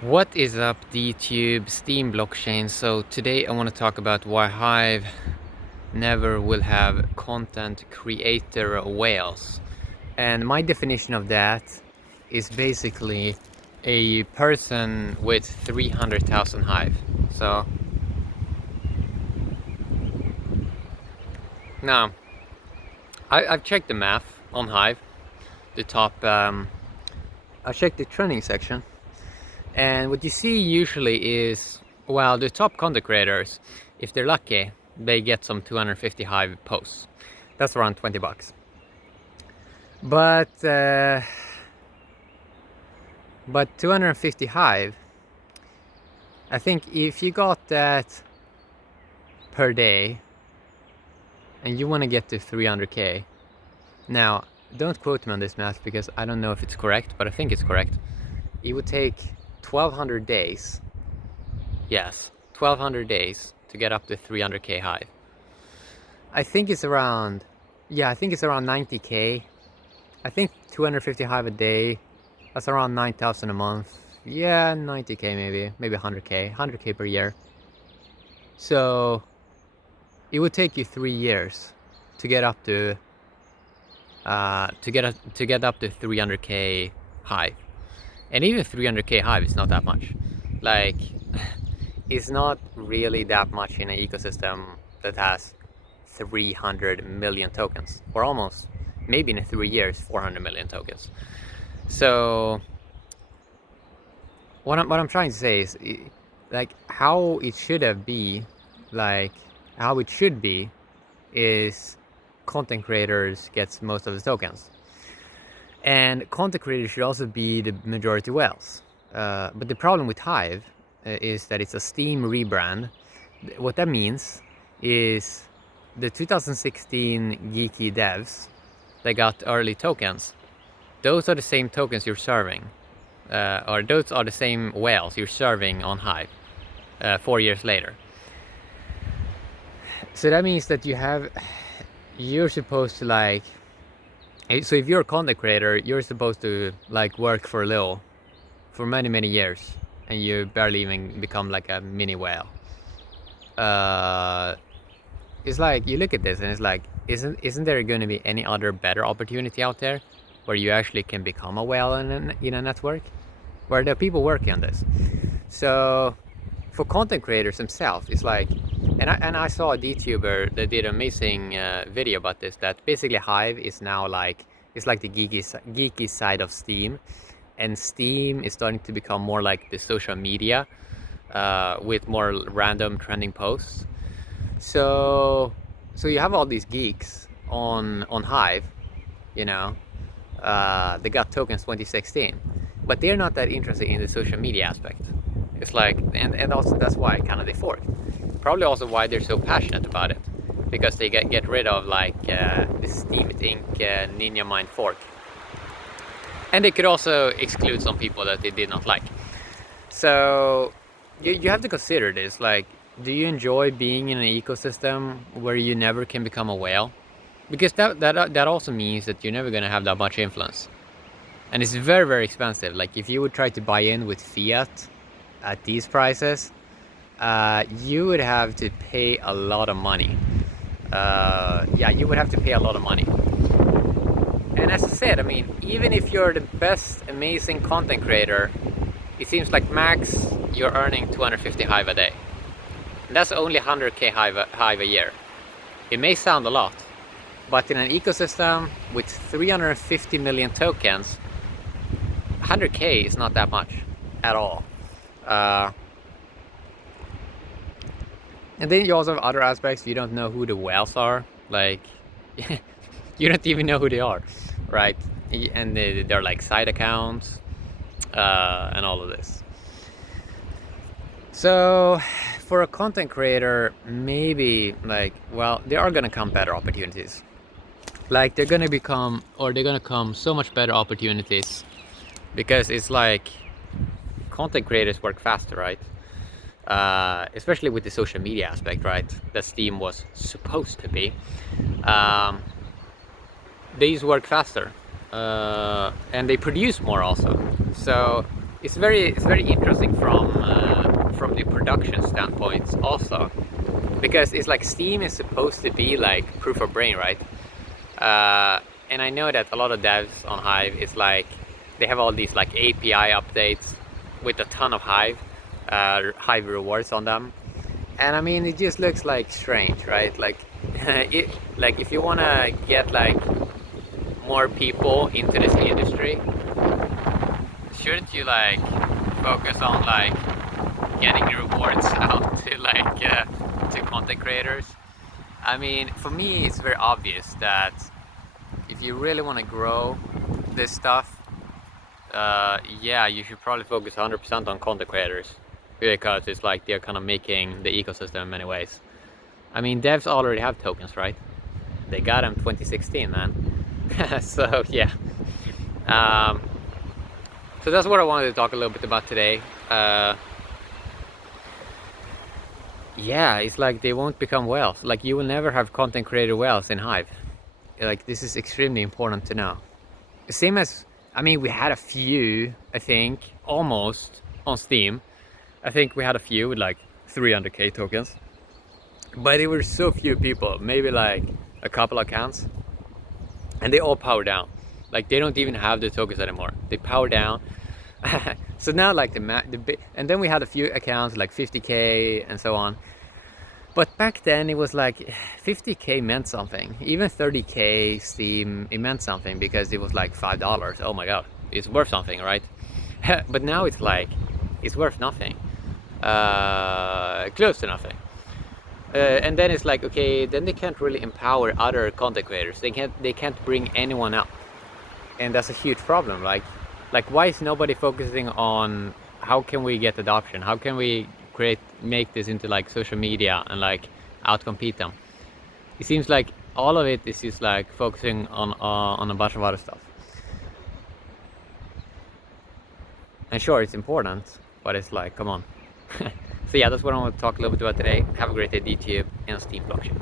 What is up, DTube Steam blockchain? So today I want to talk about why Hive never will have content creator whales. And my definition of that is basically a person with 300,000 Hive. So now I've checked the math on Hive, the top. I checked the trending section. And what you see usually is, well, the top content creators, if they're lucky, they get some 250 Hive posts. That's around 20 bucks. But 250 Hive, I think if you got that per day and you want to get to 300k, now don't quote me on this math because I don't know if it's correct, but I think it's correct. It would take 1200 days. Yes, 1200 days to get up to 300k Hive. I think it's around, I think it's around 90k. I think 250 Hive a day, that's around 9,000 a month. Yeah, 90k maybe 100k per year. So it would take you 3 years to get up to get up to 300k Hive. And even 300k Hive is not that much. Like, it's not really that much in an ecosystem that has 300 million tokens, or almost, maybe in 3 years, 400 million tokens. So what I'm trying to say is, like, how it should be is content creators gets most of the tokens. And content creators should also be the majority whales. But the problem with Hive is that it's a Steam rebrand. What that means is the 2016 geeky devs that got early tokens, those are the same tokens you're serving, or those are the same whales you're serving on Hive 4 years later. So that means that you're supposed to, like, so if you're a content creator, you're supposed to, like, work for a little for many years, and you barely even become like a mini whale. It's like, you look at this and it's like, isn't there going to be any other better opportunity out there where you actually can become a whale in a network where there are people working on this? So for content creators themselves, it's like, and I saw a DTuber that did an amazing video about this, that basically Hive is now like, it's like the geeky side of Steam, and Steam is starting to become more like the social media with more random trending posts. So you have all these geeks on Hive, you know, they got tokens 2016, but they're not that interested in the social media aspect. It's like, and also that's why kind of they forked. Probably also why they're so passionate about it, because they get rid of, like, the Steemit Inc. Ninja Mind fork. And they could also exclude some people that they did not like. So you have to consider this, like, do you enjoy being in an ecosystem where you never can become a whale? Because that also means that you're never going to have that much influence. And it's very expensive. Like, if you would try to buy in with fiat at these prices, you would have to pay a lot of money. You would have to pay a lot of money. And as I said, I mean, even if you're the best amazing content creator, it seems like max you're earning 250 Hive a day. And that's only 100k Hive a year. It may sound a lot, but in an ecosystem with 350 million tokens, 100k is not that much at all. And then you also have other aspects. You don't know who the whales are. Like, you don't even know who they are, right? And they're like side accounts and all of this. So for a content creator, maybe, like, well, there are gonna come better opportunities. Like, they're gonna come so much better opportunities, because it's like, content creators work faster, right? Especially with the social media aspect, right? That Steam was supposed to be. These work faster, and they produce more also. So it's very interesting from the production standpoint also, because it's like Steam is supposed to be like proof of brain, right? And I know that a lot of devs on Hive is like they have all these like API updates with a ton of Hive rewards on them, and I mean it just looks like strange, right? Like like if you wanna get like more people into this industry, shouldn't you like focus on like getting rewards out to like to content creators? I mean, for me, it's very obvious that if you really want to grow this stuff, yeah, you should probably focus 100% on content creators, because it's like they're kind of making the ecosystem in many ways. I mean, devs already have tokens, right? They got them 2016, man. So yeah. Um, so that's what I wanted to talk a little bit about today. Yeah, it's like they won't become whales. Like you will never have content creator whales in Hive. Like this is extremely important to know. Same as, I mean, we had a few, I think, almost on Steam. I think we had a few with like 300k tokens, but it were so few people, maybe like a couple accounts, and they all power down. Like they don't even have the tokens anymore. They power down. So now like and then we had a few accounts like 50k and so on. But back then it was like 50k meant something. Even 30k Steam, it meant something because it was like $5. Oh my god, it's worth something, right? But now it's like, it's worth nothing. Close to nothing. And then it's like, okay, then they can't really empower other content creators. They can't bring anyone up. And that's a huge problem. Like why is nobody focusing on how can we get adoption? How can we make this into like social media and like outcompete them? It seems like all of it is just like focusing on a bunch of other stuff. And sure, it's important, but it's like, come on. So yeah, that's what I want to talk a little bit about today. Have a great day, YouTube and Steam blockchain.